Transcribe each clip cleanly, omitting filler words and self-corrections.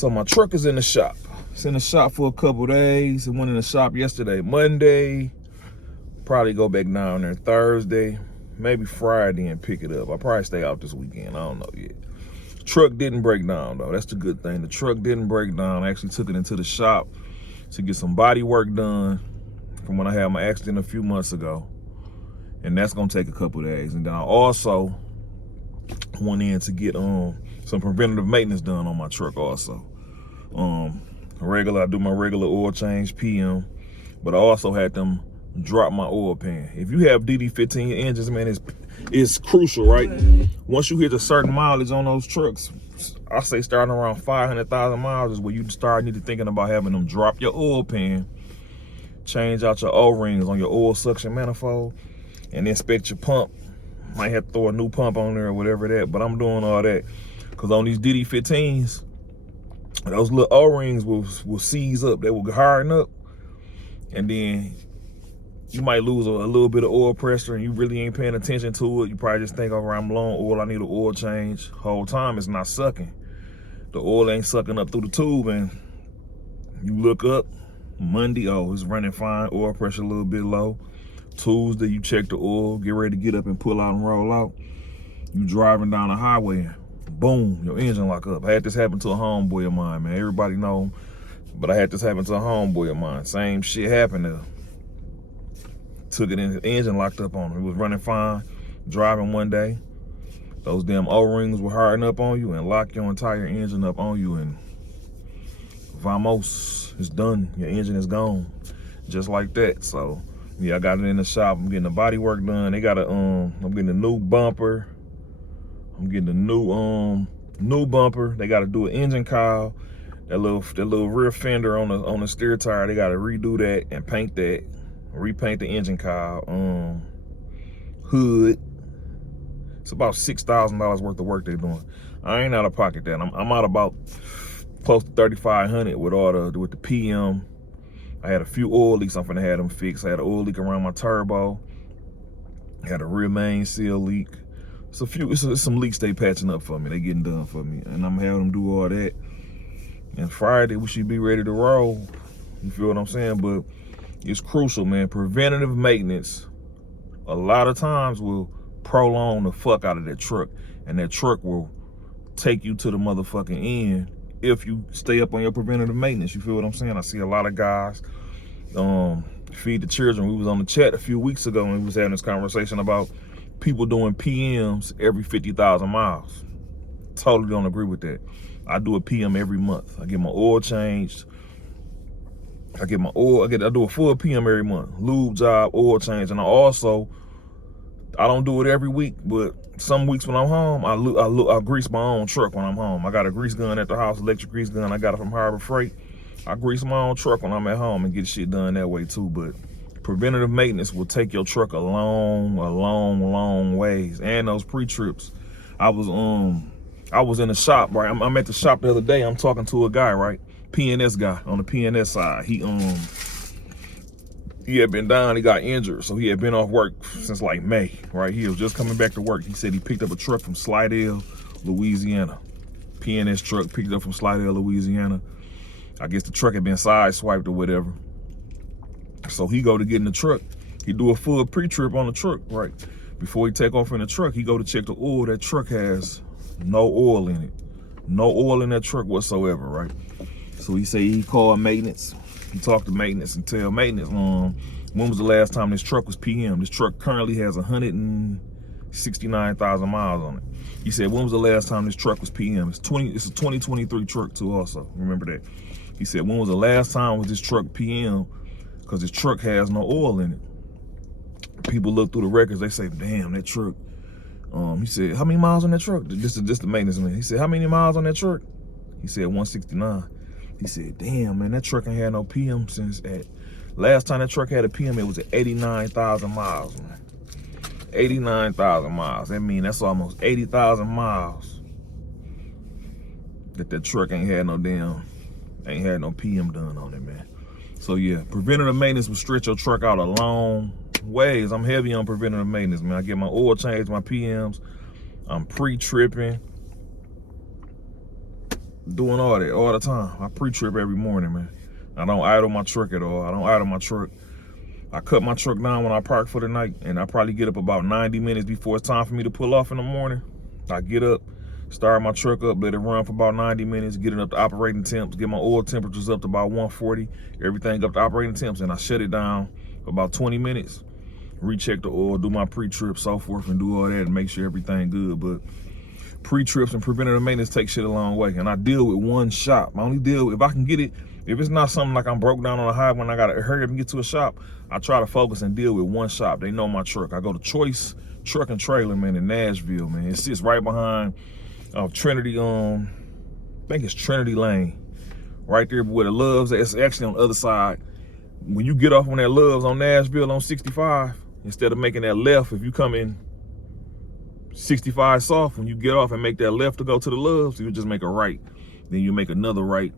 So my truck is in the shop. It's in the shop for a couple days. It went in the shop yesterday, Monday. Probably go back down there Thursday, maybe Friday and pick it up. I'll probably stay out this weekend. I don't know yet. Truck didn't break down though. That's the good thing. The truck didn't break down. I actually took it into the shop to get some body work done from when I had my accident a few months ago. And that's gonna take a couple days. And then I also went in to get some preventative maintenance done on my truck also. I do my regular oil change PM, but I also had them drop my oil pan. If you have DD15 engines, man, it's crucial, right? Once you hit a certain mileage on those trucks, I say starting around 500,000 miles is where you start thinking about having them drop your oil pan, change out your O-rings on your oil suction manifold, and inspect your pump. Might have to throw a new pump on there or whatever that, but I'm doing all that because on these DD15s, those little O-rings will seize up, they will harden up, and then you might lose a little bit of oil pressure and you really ain't paying attention to it. You probably just think, oh, I'm low on oil, I need an oil change. Whole time it's not sucking. The oil ain't sucking up through the tube, and you look up Monday, oh, it's running fine, oil pressure a little bit low. Tuesday, you check the oil, get ready to get up and pull out and roll out. You driving down the highway and boom, your engine lock up. I had this happen to a homeboy of mine, man. Everybody know him, but I had this happen to a homeboy of mine. Same shit happened to. Took it in, the engine locked up on him. It was running fine, driving one day. Those damn O-rings will harden up on you and lock your entire engine up on you, and vamos, it's done. Your engine is gone, just like that. So yeah, I got it in the shop. I'm getting the body work done. They got I'm getting a new bumper. I'm getting a new bumper. They got to do an engine cowl. That little rear fender on the steer tire. They got to redo that and paint that. Repaint the engine cowl, hood. It's about $6,000 worth of work they're doing. I ain't out of pocket that. I'm out about close to $3,500 with the PM. I had a few oil leaks I'm finna have them fixed. I had an oil leak around my turbo. I had a rear main seal leak. It's some leaks they patching up for me. They getting done for me, and I'm having them do all that. And Friday we should be ready to roll. You feel what I'm saying? But it's crucial, man. Preventative maintenance a lot of times will prolong the fuck out of that truck, and that truck will take you to the motherfucking end if you stay up on your preventative maintenance. You feel what I'm saying? I see a lot of guys feed the children. We was on the chat a few weeks ago and we was having this conversation about people doing PMs every 50,000 miles. Totally don't agree with that. I do a PM every month. I get my oil changed. I get my oil, I do a full PM every month, lube job, oil change, and I don't do it every week, but some weeks when I'm home, I grease my own truck when I'm home. I got a grease gun at the house, electric grease gun. I got it from Harbor Freight. I grease my own truck when I'm at home and get shit done that way too. But preventative maintenance will take your truck a long ways. And those pre-trips, I was in the shop, right? I'm at the shop the other day. I'm talking to a guy, right? PNS guy on the PNS side. He had been down, he got injured, so he had been off work since like May, right? He was just coming back to work. He said he picked up a truck from Slidell, Louisiana. PNS truck picked up from Slidell, Louisiana. I guess the truck had been sideswiped or whatever. So he go to get in the truck. He do a full pre-trip on the truck, right? Before he take off in the truck, he go to check the oil. That truck has no oil in it. No oil in that truck whatsoever, right? So he say he called maintenance. He talked to maintenance and tell maintenance, when was the last time this truck was PM? This truck currently has 169,000 miles on it. He said, when was the last time this truck was PM? It's a 2023 truck too also, remember that. He said, when was the last time was this truck PM? Because this truck has no oil in it. People look through the records, they say, damn, that truck. He said, how many miles on that truck? This is the maintenance man. He said, how many miles on that truck? He said, 169. He said, damn, man, that truck ain't had no PM since last time that truck had a PM, it was at 89,000 miles, man. 89,000 miles. That means that's almost 80,000 miles that truck ain't had no PM done on it, man. So yeah, preventative maintenance will stretch your truck out a long ways. I'm heavy on preventative maintenance, man. I get my oil changed, my PMs. I'm pre-tripping. doing all that all the time. I pre-trip every morning, man. I don't idle my truck at all. I don't idle my truck. I cut my truck down when I park for the night, and I probably get up about 90 minutes before it's time for me to pull off in the morning. I get up, start my truck up, let it run for about 90 minutes, get it up to operating temps, get my oil temperatures up to about 140, everything up to operating temps, and I shut it down for about 20 minutes, recheck the oil, do my pre-trip, so forth, and do all that and make sure everything good. But pre-trips and preventative maintenance take shit a long way, and I deal with one shop. I only deal, if I can get it, if it's not something like I'm broke down on a highway and I gotta hurry up and get to a shop, I try to focus and deal with one shop. They know my truck. I go to Choice Truck and Trailer, man, in Nashville, man. It sits right behind Trinity, I think it's Trinity Lane, right there where the Loves. It's actually on the other side. When you get off on that Loves on Nashville on 65, instead of making that left, if you come in 65 soft, when you get off and make that left to go to the Loves, you just make a right. Then you make another right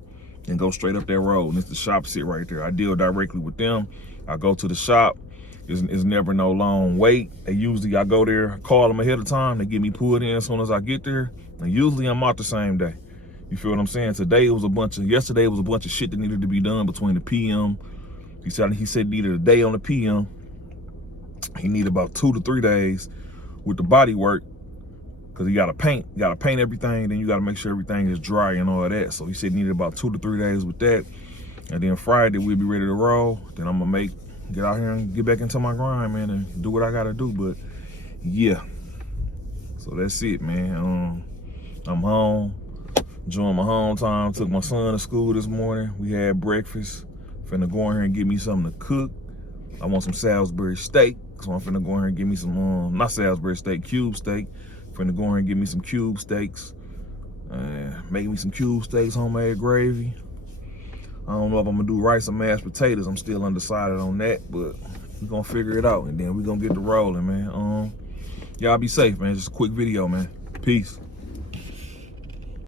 and go straight up that road. And it's the shop sit right there. I deal directly with them. I go to the shop. It's never no long wait. I go there, call them ahead of time. They get me pulled in as soon as I get there. And usually I'm out the same day. You feel what I'm saying? Yesterday was a bunch of shit that needed to be done between the PM. He said he needed a day on the PM. He needed about 2 to 3 days with the body work, because you gotta paint everything, then you gotta make sure everything is dry and all of that. So he said he needed about 2 to 3 days with that. And then Friday we'll be ready to roll. Then I'm gonna get out here and get back into my grind, man, and do what I gotta do. But yeah, so that's it, man. I'm home, enjoying my home time. Took my son to school this morning. We had breakfast. Finna go in here and get me something to cook. I want some Salisbury steak, so I'm finna go in here and get me some, not Salisbury steak, cube steak. Finna go in here and get me some cube steaks. Make me some cube steaks, homemade gravy. I don't know if I'm gonna do rice or mashed potatoes. I'm still undecided on that, but we're gonna figure it out, and then we're gonna get to rolling, man. Y'all be safe, man. Just a quick video, man. Peace.